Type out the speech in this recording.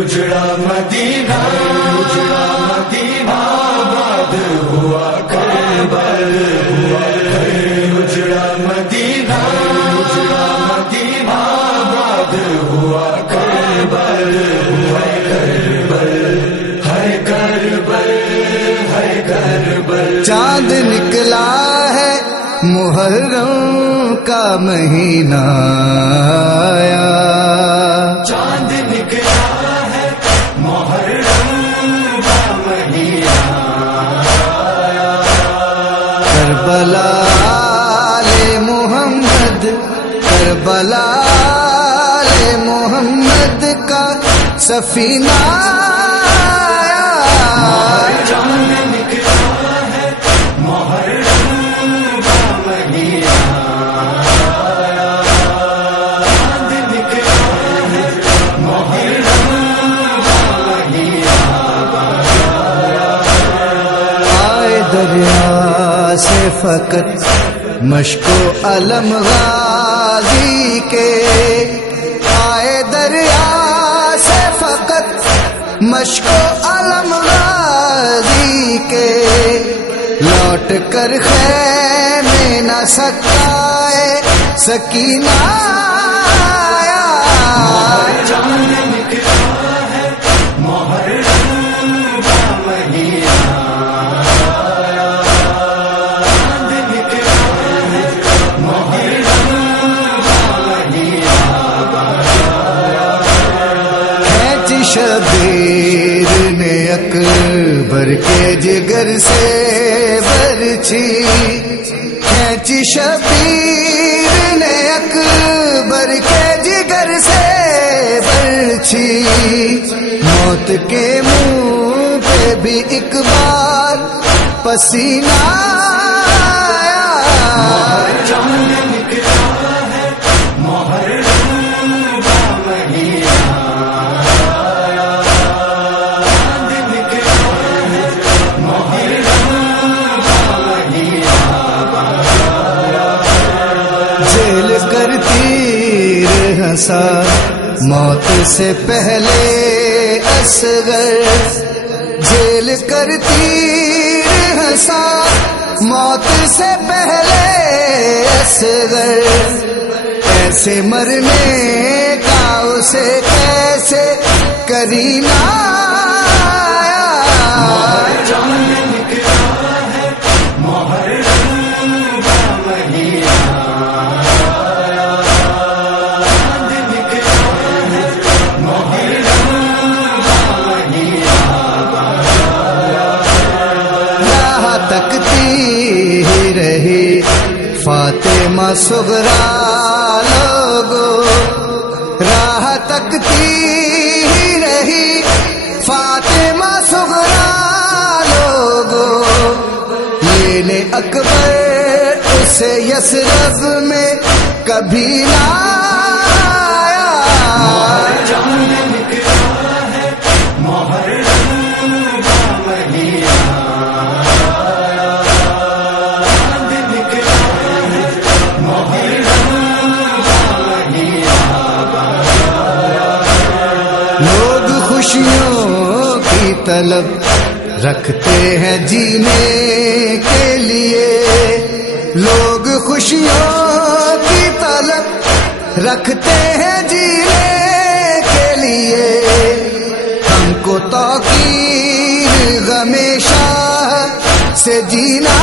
اجڑا مدینہ آباد ہوا کربل، اجڑا مدینہ آباد ہوا کربل، ہے کربل، ہے کربل۔ چاند نکلا ہے محرم کا مہینہ آیا، چاند نکلا ہے محرم کا مہینہ آیا، کربلا آل محمد، کربلا آل محمد کا سفینہ آیا، چاند نکلا ہے محرم کا مہینہ آیا، چاند نکلا ہے محرم کا مہینہ آئے دریا سے فقط مشک و علم غازی کے، آئے دریا سے فقط مشک و علم غازی کے، لوٹ کر خیمے نہ سکائے سکینہ آیا، چاند نکلا ہے محرم کا مہینہ آیا، چاند نکلا ہے محرم کا مہینہ کھینچ شبیر نے اکبر کے جگر سے برچھی، کھینچ شبیر نے اکبر کے جگر سے برچھی، موت کے منہ پہ بھی ایک بار پسینہ آیا، چاند نکلا ہے محرم کا مہینہ آیا، چاند نکلا ہے محرم کا مہینہ جیل کر تیر ہنسا موت سے پہلے اصغر، جیل کر تیر ہنسا موت سے پہلے اصغر، ایسے مرنے کا اسے کیسے کرینہ آیا، چاند نکلا ہے محرم کا مہینہ آیا، چاند نکلا ہے محرم کا مہینہ یہاں تکتی ہی رہی فاطمہ صغرا لوگو، راہ تکتی ہی رہی فاطمہ صغرا لوگو، لینے اکبر اسے یثرب میں کبھی نہ آیا، چاند نکلا ہے محرم کا مہینہ آیا، چاند نکلا ہے محرم کا مہینہ لوگ خوشیوں کی طلب رکھتے ہیں جینے کے لیے، لوگ خوشیوں کی طلب رکھتے ہیں جینے کے لیے، ہم کو توقیر غم شاہ سے جینا